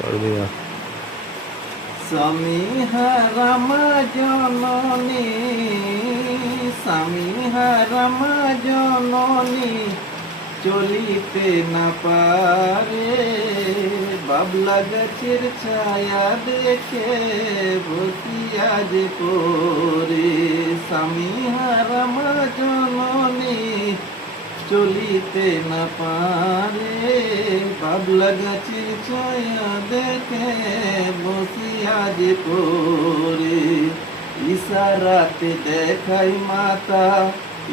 कर दिया। স্বামী হারামা জননী, স্বামী হারামা জননী, চলিতে না পারে। বাবলা গাছের ছায়া দেখে বসিয়া যে পরে। স্বামী হারামা জননী, চলিতে না পারে। বাবলা গাছের ছায়া দেখে বসিয়া যে পরে। ইশারাতে দেখাই মাতা,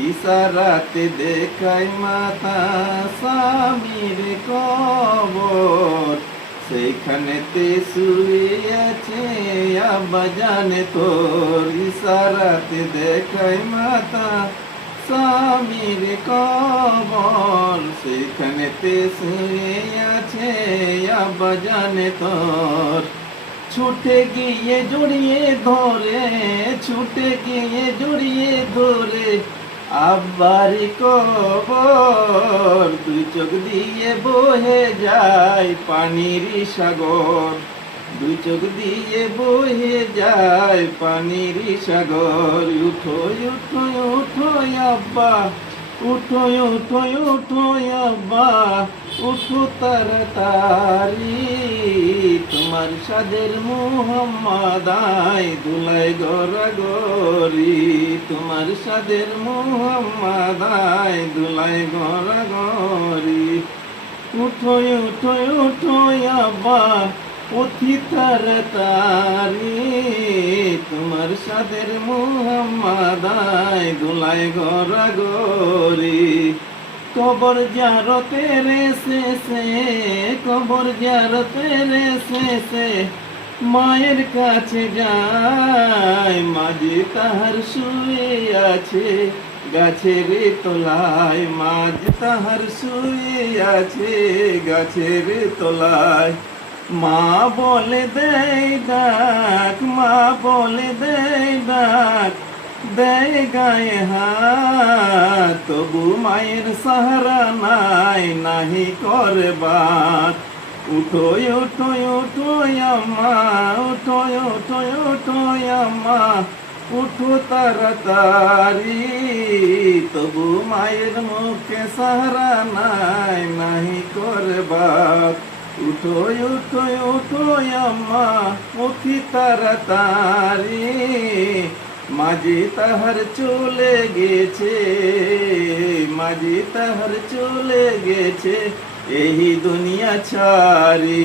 ইশারাতে দেখাই মাতা, স্বামীর কবর। সেইখানেতে শুয়ে আছে আব্বা জানে তোর। ইশারাতে দেখাই মাতা, স্বামীর কবর। সেখানেতে শুয়ে আছে আব্বা জানে তোর। ছুটে গিয়ে জড়িয়ে ধরে, ছুটে গিয়ে জড়িয়ে ধরে আব্বার কবর। দুই চোখ দিয়ে বহে যায় পানির সাগর, দুই চোখ দিয়ে বহে যায় পানির সাগর। উঠো উঠো উঠো আব্বা, উঠো উঠো উঠো আব্বা, উঠো তাড়াতাড়ি। তোমার সাদের মুহাম্মদ আয় দুলাই গড়াগড়ি। তোমার সাদের মুহাম্মদ আয় দুলাই গড়াগড়ি। উঠো উঠো উঠো আব্বা, অতি তাড়াতাড়ি। তোমার সাদের মুহাম্মদ আয় দুলাই গড়াগড়ি। কবর জিয়ারতের শেষে, কবর জিয়ারতের শেষে মায়ের কাছে যায়। মাঝে তাহার শুয়ে আছে গাছের তলায়, মাঝ তাহার শুয়ে আছে গাছের তলায়। মা বলে দেয় ডাক, মা বলে দেয় ডাক, দেয় গায়ে হাত। তবু মায়ের সাহারা নাই, নাহি করে বাত। উঠো উঠো উঠো আম্মা, উঠো উঠো উঠো আম্মা, উঠো তাড়াতাড়ি। তবু মায়ের মুখে সাহারা নাই, নাহি করে বাত। উঠো উঠো উঠো আম্মা, অতি তাড়াতাড়ি। মাঝি তাহার চলে গেছে, মাঝি তাহার চলে গেছে এই দুনিয়া ছাড়ি।